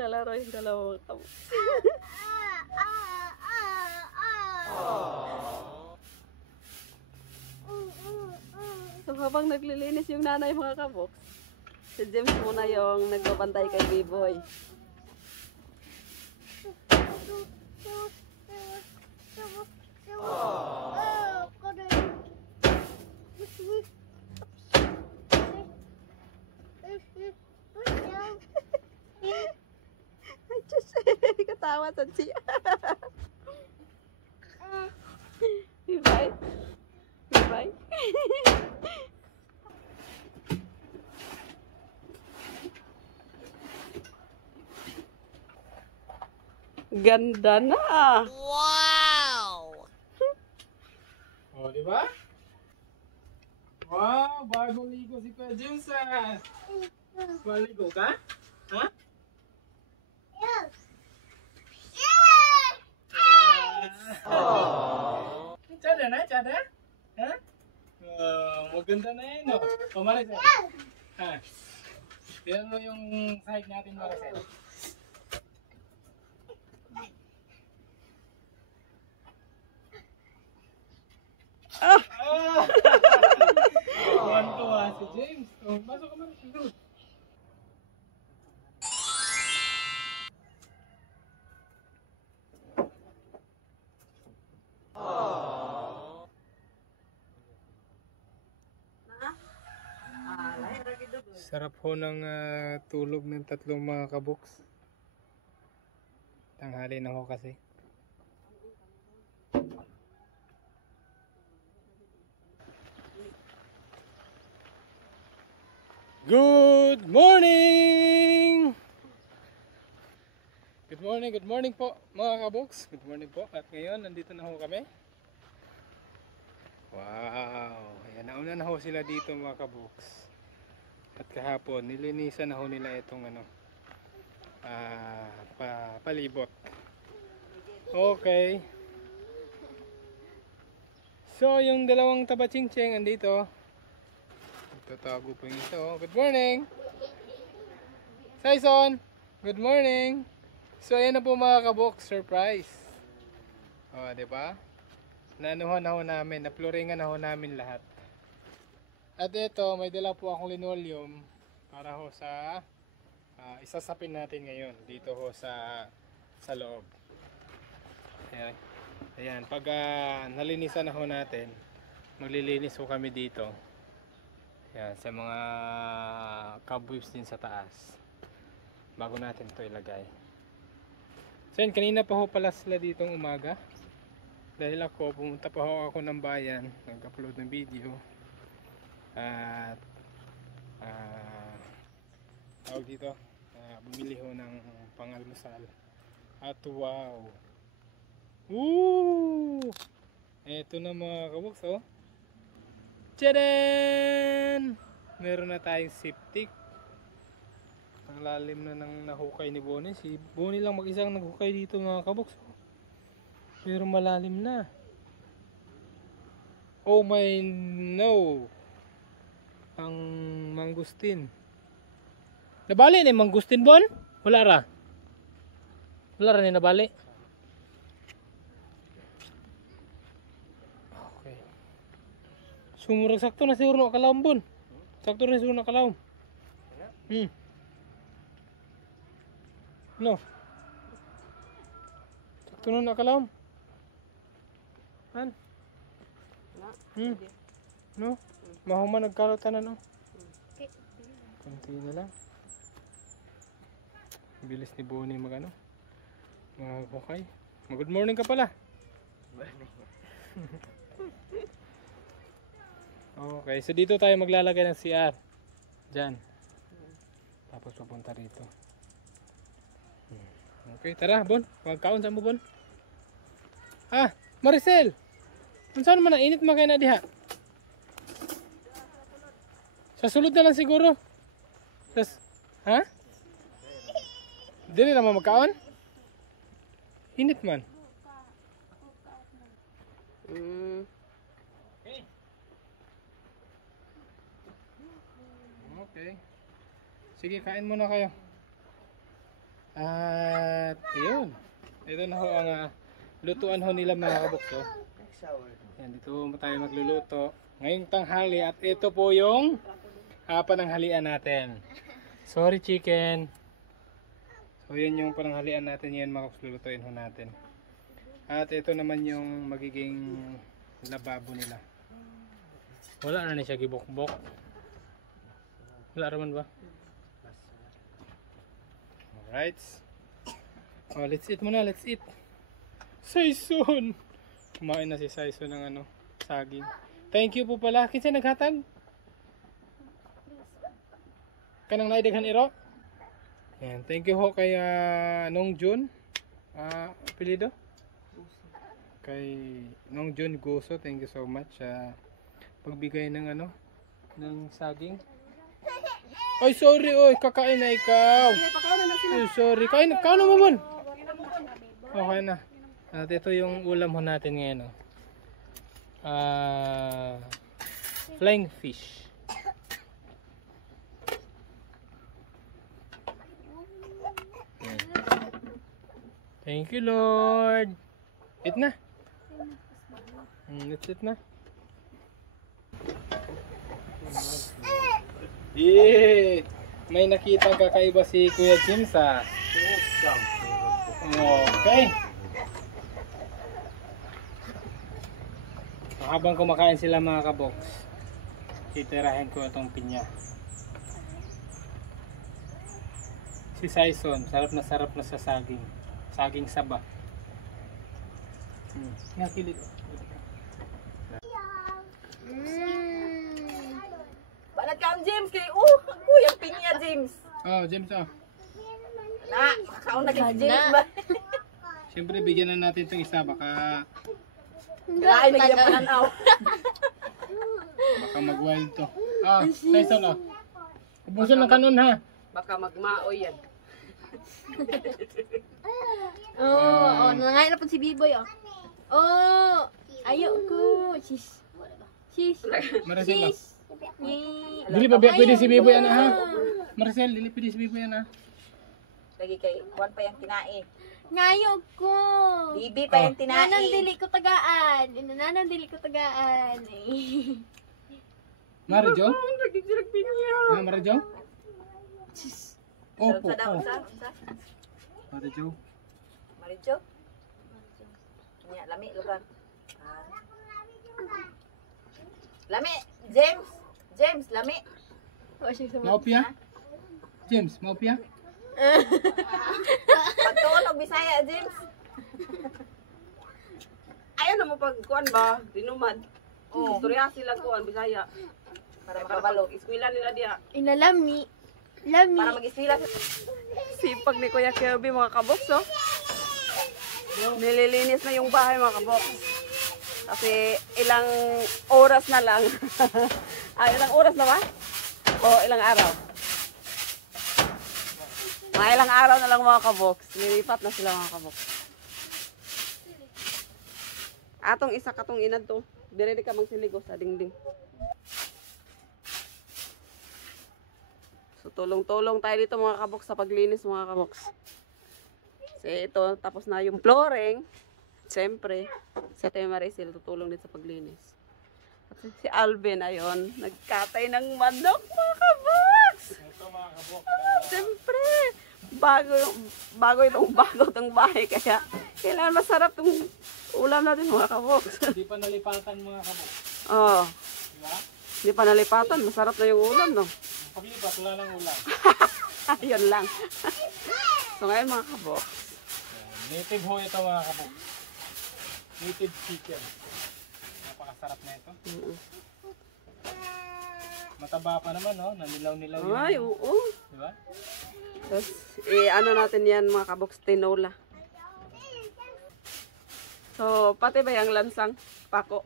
Naglalaro yung dalawang kabo. So habang naglilinis yung nanay mga kaboks, si James muna yung nagbabantay kay B-Boy. Ay, Diyos, katawa sa siya. B-Boy? B-Boy? Ganda na. Wow! Oh, di ba? Wow, bagong ligo si Kuya James. Maligo ka? Ha? Yes! Oh. Tsada na, tsada? Ha? Maganda na yun, no? O, Maricel. Ha? Tignan mo yung sahig natin, Maricel. Ah! Tuwan-tuwa si James. Oh, pasok ka, Maricel. Sarap ho ng tulog ng tatlong mga kaboks. Tanghali na ho kasi. Good morning! Good morning po mga kaboks. Good morning po. At ngayon, nandito na ho kami. Wow! Ayan, nauna na ho sila dito mga kaboks. At kahapon, nilinisan na ho nila itong palibot. Okay. So, yung dalawang taba-ching-ching andito. Tatago po yung isa. Oh. Good morning! Saison! Good morning! So, ayan na po mga kabok. Surprise! O, diba? Naanuhan na ho namin. Napluringan na ho namin lahat. At ito, may dala po akong linoleum para ho sa isasapin natin ngayon dito ho sa loob. Ayan. Ayan. Pag nalinisan na ho natin, maglilinis ho kami dito. Ayan, sa mga cobwebs din sa taas. Bago natin ito ilagay. So yun, kanina pa ho pala sila ditong umaga. Dahil ako, pumunta pa ho ako ng bayan, nag-upload ng video. At tawag dito, bumili ho ng pangalmusal. At wow! Woo! Eto na mga kaboks, oh. Tchadan! Meron na tayong septic. Ang lalim na ng nahukay ni Bonnie. Si Bonnie lang mag-isang naghukay dito mga kaboks. Pero malalim na. Oh my no! Ang mangustin. Nabali ni mangustin Bon? Wala ra? Wala ra ni nabali? Okay. Sumurag sakto na siguro nakalawom Bon. Sakto na siguro nakalawom. No. Sakto na nakalawom. Han? No? Mahuman nagkarotanan, no? Kunti na lang. Bilis ni Bonnie magano. Magkukay. Good morning ka pala. Okay, so dito tayo maglalagay ng CR. Diyan. Tapos papunta rito. Okay, tara, Bon. Magkaon sa mo, Bon. Ah, Maricel! Saan man na init man kayo na diha? Sa sulod na lang siguro. Tas, ha? Dili naman magkaon? Init man. Okay. Sige, kain muna kayo. At yun. Ito na ho ang lutuan ho nila mga kaboks. Oh. Yan, dito mo tayo magluluto. Ngayong tanghali at ito po yung pananghalian natin. Sorry chicken. So yan yung pananghalian natin, yan mga kaboks, lulutuin ho natin. At ito naman yung magiging lababo nila. Wala na siya gibok-bok. Wala naman ba? Alright. Oh, let's eat muna, let's eat. Saison! Kumain na si Saison ng saging. Thank you po pala. Kinsa naghatag? Kanang naidaghan iro? Yan. Thank you ho kay Nong Jun. Apelido? Kay Nong Jun Goso. Thank you so much. Pagbigay ng ng saging. Ay, sorry, oy, kakain na ikaw. Ay, sorry, kain na mo man. Okay na. At ito yung ulam ho natin ngayon. Flying fish. Yan. Thank you, Lord. Eat na. Let's eat na. Yeah! May nakita kakaiba si Kuya James Okay. So, habang kumakain sila mga kaboks, titirahin ko itong pinya. Si Saison, sarap na sa saging. Saging saba. Nakilit. Banat ka ang James kay kuyang pinya James. Oh, James Na, kaon na kay James ba? Siyempre bigyan na natin itong isa, baka Ay, nagyapanan mag-wild to. Saison Ubusin ng kanon ha. Baka magmaoy yan. Nangain na po si B-Boy ayaw ko. Sis. Maricel Dili ba pwede si Biboy ha? Maricel, dili pwede si Biboy Lagi kay Juan pa yung tinae. Ngayon ko. Bibi pa yung tinae. Nanang dili ko tagaan. Marijo? Nagigirag pinya. Marijo? Opo. Sa Marijo. Marijo. Nya lami lugar. Lami, James, lami. Maupia? James, maupia? Pagtuon og Bisaya, James. Ayaw na mo pagkuan ba? Dinumad. Istorya sila kuan Bisaya. Para makabalo. Eskwela nila diya. Inalami. Para mag-eskwela. Sipag ni Kuya Kirby mga kaboks, Nililinis na yung bahay mga kaboks. Kasi ilang oras na lang. Ilang oras na ba? O ilang araw? Mga ilang araw na lang mga kaboks. Nilipat na sila mga kaboks. Atong isa katong inad to. Dire ka magsiligo sa dingding. So tulong-tulong tayo dito mga kaboks sa paglinis mga kaboks. Kasi ito tapos na yung flooring. Siyempre, si Ate Maricel tutulong din sa paglinis. At si Alvin ayon, nagkatay ng manok mga kaboks. Ito mga kabok. Siyempre, bago itong bahay kaya kailangan masarap itong ulam natin mga kaboks. Hindi pa nalipatan mga kabok. Oo. Diba? Hindi pa nalipatan, masarap na yung ulam, no? Paglipat, wala nang ulam. Ayun lang. So ngayon mga kabok, Native ho ito mga kabok. Native chicken. Napakasarap na ito. Mataba pa naman, nanilaw-nilaw yun. ay oo. Diba? Tapos, ano natin yan mga kaboks, tinola. So, pati ba yung lansang pako?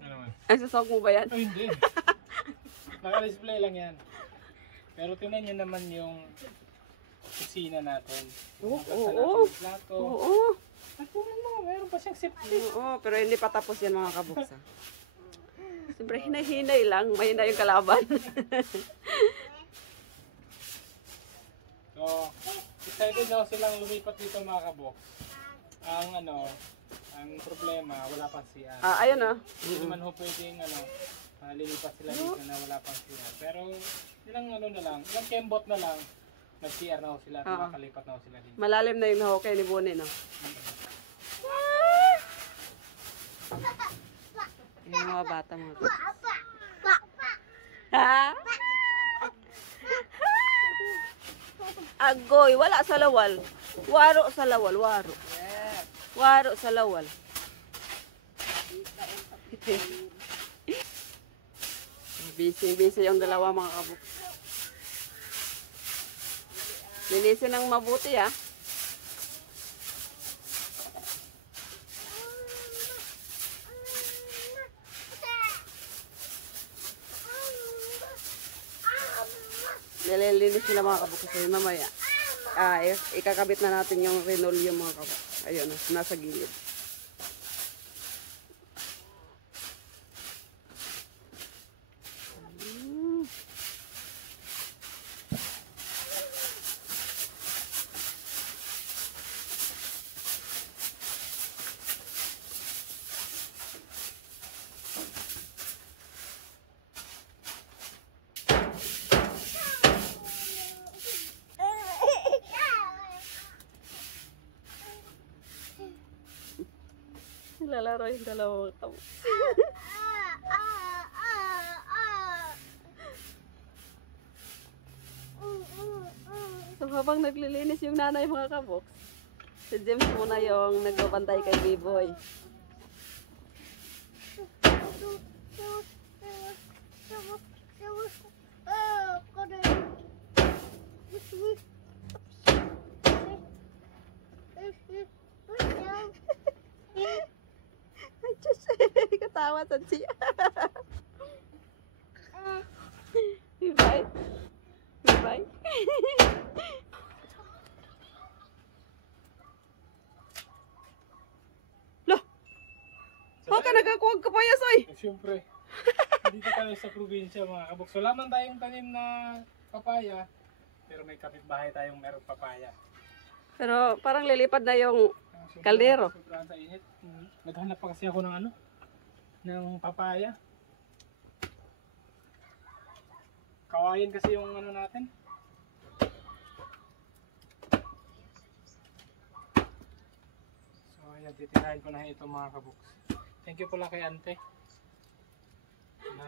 Ano man? Ay, sasawag mo ba yan? Ay, hindi. Naka-display lang yan. Pero tingnan nyo naman yung kusina natin. Oo. Plato. Oo. At tingnan mo, mayroon pa siyang sipsip. Oo, pero hindi pa tapos yan mga kaboks. Siyempre, hinay-hinay lang. Mahina yung kalaban. So, excited na ako silang lumipat dito mga kabox. Ang problema, wala pang CR. Ayun ah. Hindi naman ho pwedeng lilipat sila dito na wala pang CR. Pero ilang ilang kembot na lang, nag-CR na ho sila at makalipat na ho sila dito. Malalim na yung hukay ni Bonnie, no? Yung mga bata mga kabox. Ha? Agoy, wala sa lawal. Waro sa lawal, waro. Waro sa lawal. Busy yung dalawa mga kabuk. Linisin ng mabuti ah. Nililinis nila mga kabuk kasi mamaya. Ikakabit na natin yung linoleum mga kabuk. Ayun, nasa gilid. Lalaro yung dalawang tao. So habang naglilinis yung nanay mga kaboks, si James muna yung nagbabantay kay B-Boy. Ay, Diyos, katawa sa siya. B-Boy? B-Boy? Loh! Baka nagkakuwag ka pa yas, oy! Siyempre, dito tayo sa probinsya mga kaboks. Wala man tayong tanim na papaya, pero may kapitbahay tayong merong papaya. Pero parang lilipad na yung kaldero. Sobrang sa init. Naghanap pa kasi ako ng ng papaya. Kawayan kasi yung natin. So ayan, titirahin ko na ito mga kaboks. Thank you pala kay ante na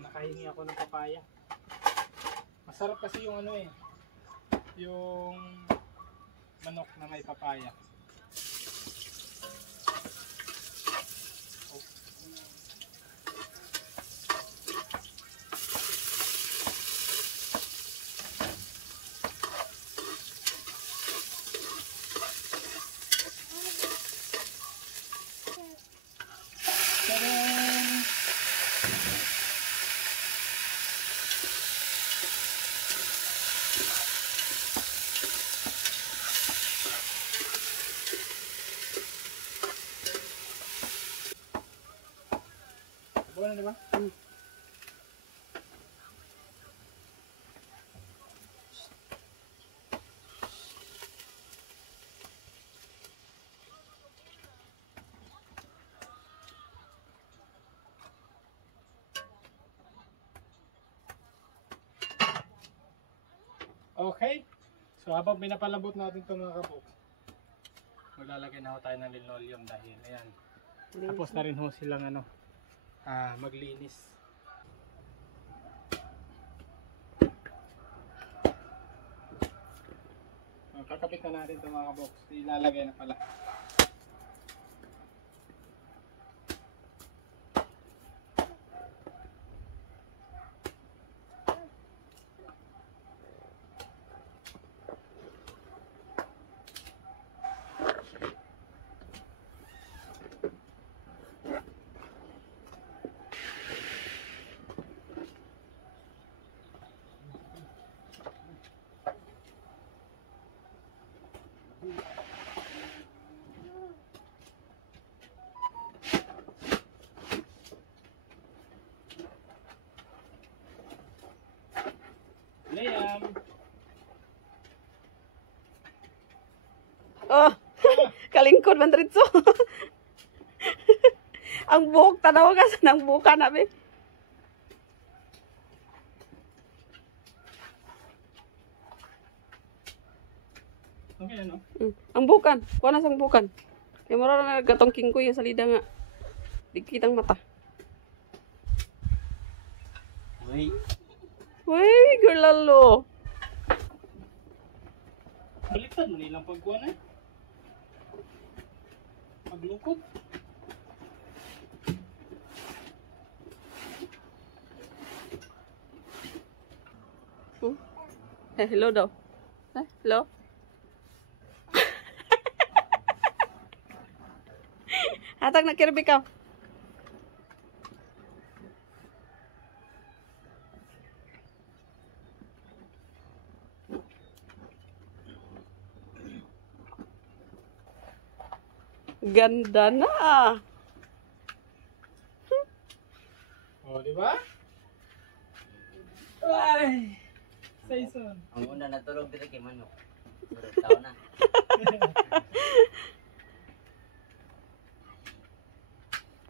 nakahingi ako ng papaya. Masarap kasi yung yung manok na may papaya. Buwan na diba? Okay. So habang pinapalabot natin ito mga kaboks, maglalagay na ho tayo ng linoleum dahil ayan. Tapos na rin ho silang maglinis. Kakapit na natin ito mga kaboks. Ilalagay na pala. Oh, kalingkod man diretso. Ang buhok, tanaw ka sa nang buka namin. Okay, ano? Ang bukan. Kuha na sang bukan. Kaya mura na gatong kingkoy yung salida nga. Di kitang mata. Uy. Uy, girl lalo. Baliktad mo nilang pagkuha na. Paglukod. Eh, hello daw. Eh, hello? Hatag na kirby ka. Ganda na. Oh, di ba? Ay! Saison. Ang una natulog dito kay Manok. Surut tao na.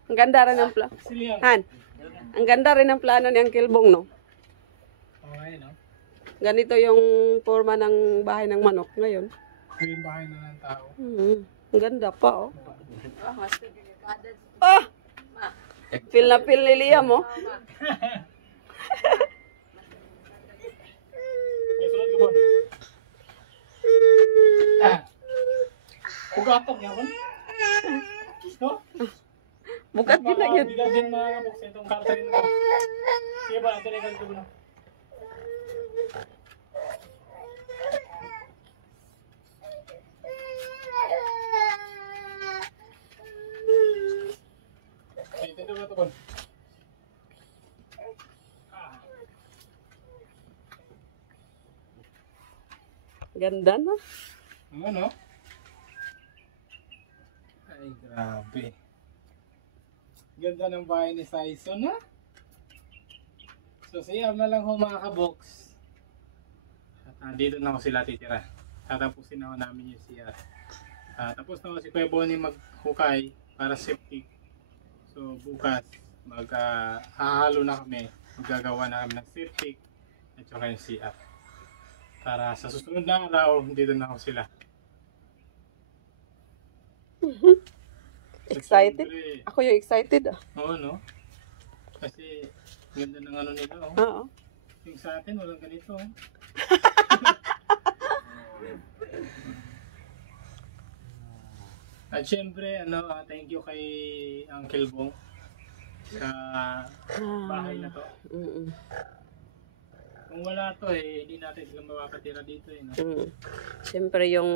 Ang ganda rin ang plano. Siliang. Han, ang ganda rin ang plano ni Uncle Bong, no? Okay, no? Ganito yung forma ng bahay ng manok ngayon. Yung bahay na ng tao. Ang ganda pa, oh. Ah! Feel na feel ni Liam, oh. Eh, sunod ka ba? Ugatong niya ba? No? Bukat din na yun. Bigat din mga kabuksa itong karta rin mo. Sige ba, ito na yung kalito mo na. Ito na ito ba? Ganda na. Ano? Ay, grabe. Ganda ng bahay ni Saison, ha? So, siya na lang ho mga kabox. At dito na ako sila titira. Tatapusin na ako namin yung CR. Tapos na ako si Kuya Bonnie maghukay para safety. So, bukas, hahalo na kami. Maggagawa na kami ng safety at saka yung CR. Para sa susunod na araw, dito na ako sila. Excited? Siyempre, Ako yung excited, ah. oo, no? Kasi, ganda ng ano nila, oh. Oo. Yung sa atin, walang ganito, oh. At syempre, thank you kay Uncle Bong sa bahay na to. Mm-mm. Kung wala to, hindi natin sila makakatira dito, no? Siyempre yung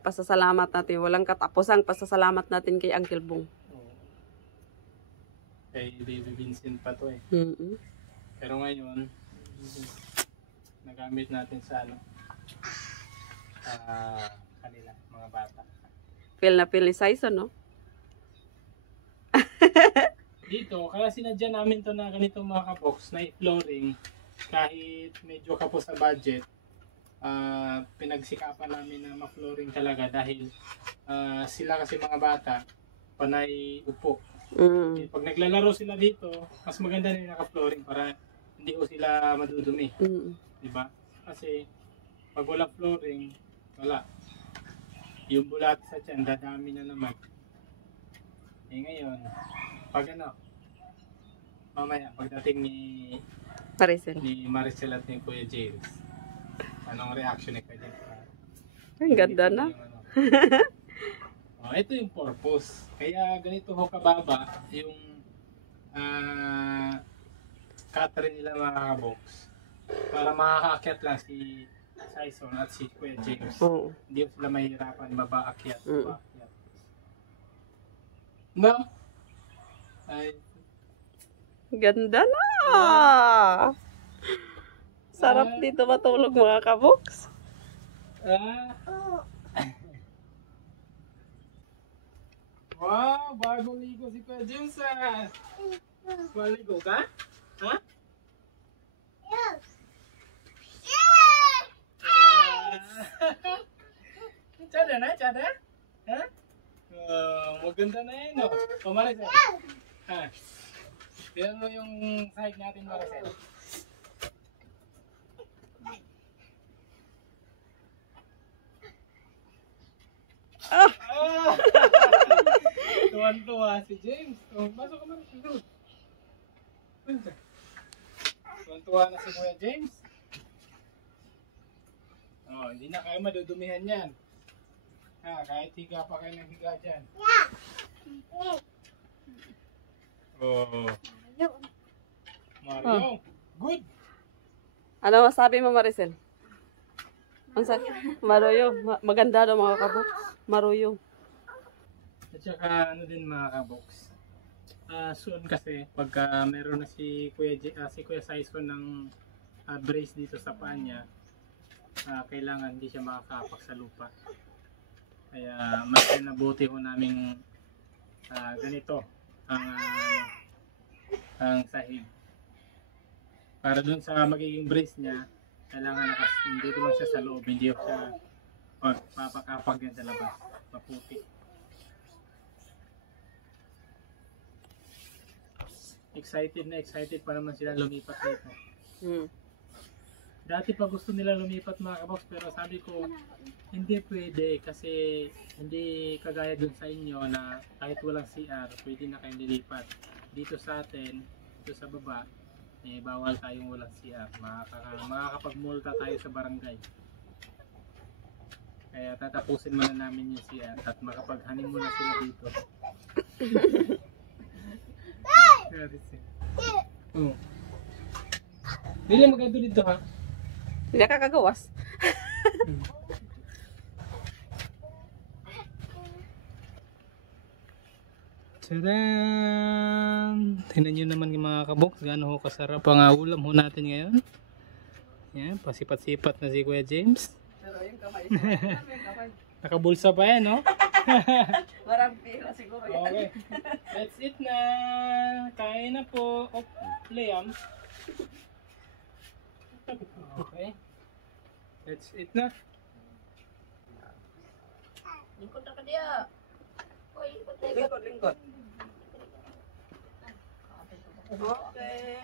pasasalamat natin, walang katapusang pasasalamat natin kay Uncle Bong. Oo. Kay Baby Vincent pa to, eh. Mm-mm. Pero ngayon, nagamit natin sa kanila, mga bata. Feel na feel ni Saison, no? Dito, kaya sinadya namin to na ganitong mga kabox na i-flooring kahit medyo kapos sa budget. Pinagsikapan namin na ma-flooring talaga dahil sila kasi mga bata panay upo. Pag naglalaro sila dito, mas maganda na yung naka-flooring para hindi ko sila madudumi. Diba? Kasi pag wala flooring, wala. Yung bulat sa tiyan, dadami na naman. Eh ngayon, pag mamaya, pagdating ni Maricel at ni Kuya James, anong reaction ni Kuya James? Ang ganda na. Ito yung purpose. Kaya ganito ho kababa yung cutter nila mga box. Para makakaakyat lang si Saison at si Kuya James. Oo. Hindi sila mahirapan mabaakyat. No? Ay, Ganda na! Sarap dito matulog mga kabox. Wow, bagong ligo si Kuya James. Maligo ka? Ha? Yes! Tsada na, tsada? Ha? Maganda na yun, no? O, Maricel. Ha? Tignan mo yung sahig natin, Maricel. Ah! Ah! Tuwan-tuwa si James. Oh, pasok ka, Maricel. Doon. Tuwan-tuwa na si Kuya James. Oh, hindi na kayo madudumihan yan. Ha, kahit higa pa kayo ng higa dyan. Oh. Mario. Good. Ano masabi mo, Maricel? Ang sa Maruyo, maganda daw mga kaboks. Maruyo. At saka ano din mga kaboks. Soon kasi pagka meron na si Kuya Saison ng brace dito sa paa niya, kailangan hindi siya makakapak sa lupa. Kaya mas nabuti ho namin ganito ang sahig. Para dun sa magiging brace niya, kailangan dito lang siya sa loob, hindi siya papakapag yan sa labas. Maputi. Excited pa naman sila lumipat dito. Dati pa gusto nila lumipat mga kaboks, pero sabi ko hindi pwede kasi hindi kagaya dun sa inyo na kahit walang CR pwede na kayong lilipat. Dito sa atin, dito sa baba, bawal tayong walang CR. Makakapagmulta tayo sa barangay. Kaya tatapusin muna namin yung CR at makapaghanin muna sila dito. Oh. Hindi lang maganda dito ha. Hindi ka kagawas. Tadaan! Tingnan nyo naman yung mga kaboks, gaano ho kasarap ang ulam ho natin ngayon. Yan, pasipat-sipat na si Kuya James. Pero yung kamay. Nakabulsa pa yan, no? Marang pila siguro yan. Okay. That's it na. Kain na po. Oh, Liam. Okay. That's it na. Lingkod na ka diya. Oy, lingkod na. Lingkod. Okay.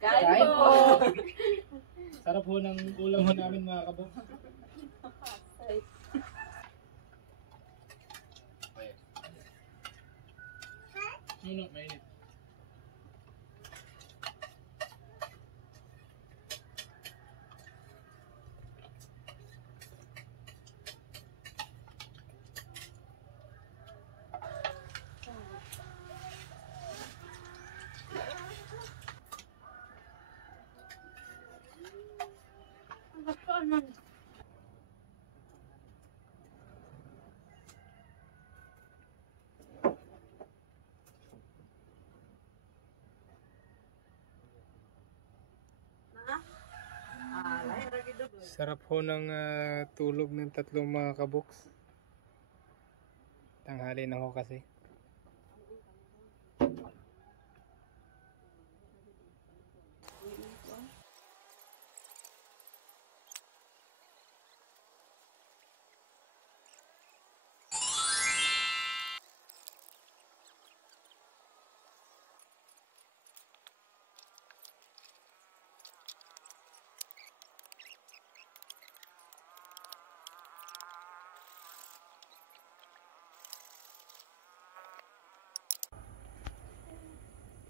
Kain po. Sarap ho ng ulam ho namin mga kabok. Mainit. Sarap ho ng tulog ng tatlong mga kaboks. Tanghali na ho kasi.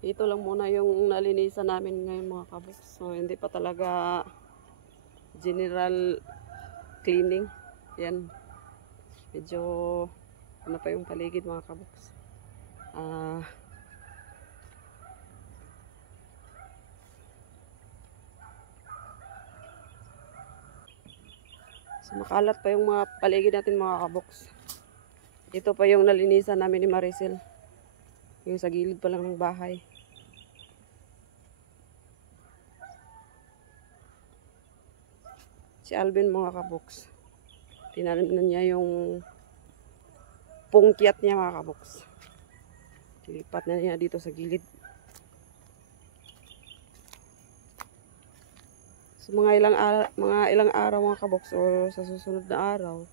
Ito lang muna yung nalinisan namin ngayon mga kaboks. So hindi pa talaga general cleaning. Yan. Medyo ano pa yung paligid mga kaboks. So makalat pa yung mga paligid natin mga kaboks. Ito pa yung nalinisan namin ni Maricel. Yung sa gilid pa lang ng bahay. Si Alvin mga kaboks. Tinanim na niya yung pungkiat niya mga kaboks. Tilipat na niya dito sa gilid. So Sa mga ilang araw mga kaboks o sa susunod na araw,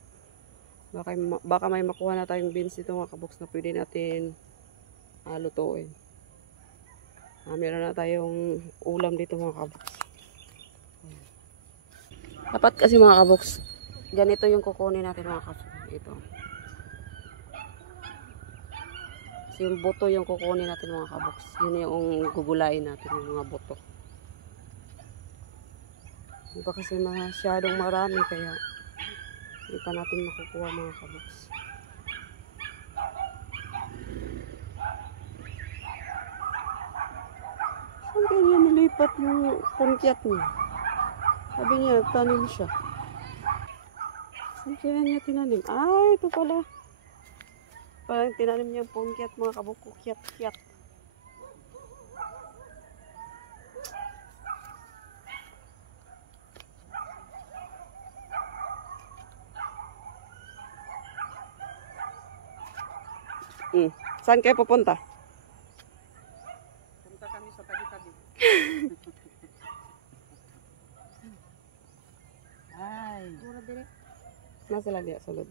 baka may makuha na tayong beans dito mga kaboks na pwede natin lutuin. Meron na tayong ulam dito mga kaboks. Dapat kasi mga kaboks, ganito yung kukunin natin mga kaboks. Ito. Kasi yung buto yung kukunin natin mga kaboks. Yun yung gugulain natin yung mga buto. Hindi pa kasi masyadong marami kaya hindi pa natin makukuha mga kaboks. Saan kaya niya nilipat yung punkyat niya? Sabi niya, tanim siya. Saan kaya niya tinanim? Ay, ito pala. Parang tinanim niya yung punkyat mga kabok. Kukyat-kyat. Saan kayo pupunta? Punta kami sa tabi-tabi. Ay. Nasa lagi, sulod.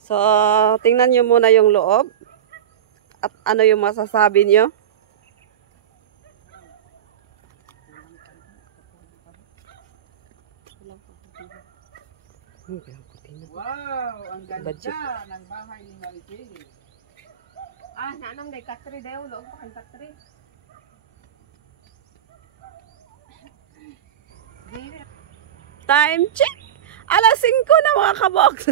So, tingnan nyo muna yung loob. At ano yung masasabi nyo? Wow, ang ganda Budget. ng bahay ni Maricel. Nanang day katri daw, loob pa kang katri. Time check! Alas 5 na mga kaboks!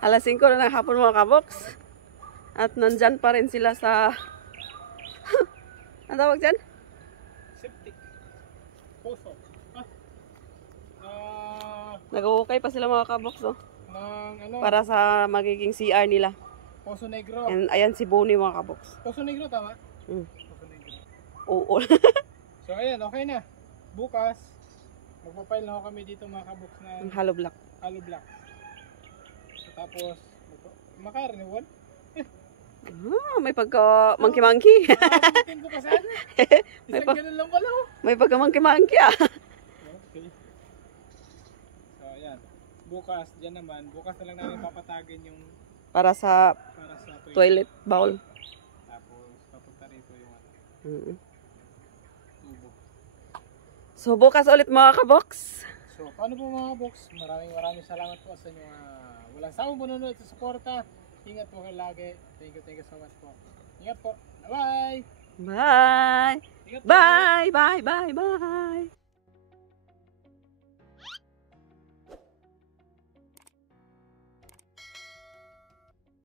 Alas 5 na ng hapon mga kaboks. At nandyan pa rin sila sa... Ano tawag dyan? Septic. Puso. Nag-uukay pa sila mga kaboks oh, Ng ano? para sa magiging CR nila. Poso Negro. And ayan si Bonnie mga kaboks. Poso Negro tama? Mm. Poso Negro. Oo. So ayan, okay na. Bukas, magpapile na ako kami dito mga kaboks na Hollow block. hollow block. So, tapos, makarniwan. May pagka monkey-monkey. Butin ko pa sana. May Isang ganun lang pala oh. May pagka monkey-monkey ah. Okay. So ayan, bukas, dyan naman, bukas na lang namin papatagin yung Para sa para sa toilet bowl. Tapos papunta rito yung ano, Mm. tubo. So bukas ulit mga kaboks. So paano po mga box? Maraming salamat po sa inyo. Walang sawang panonood sa suporta. Ingat po kayo lagi. Thank you so much po. Ingat po. Bye! Bye! Ingat po. Bye! Bye! Bye! Bye!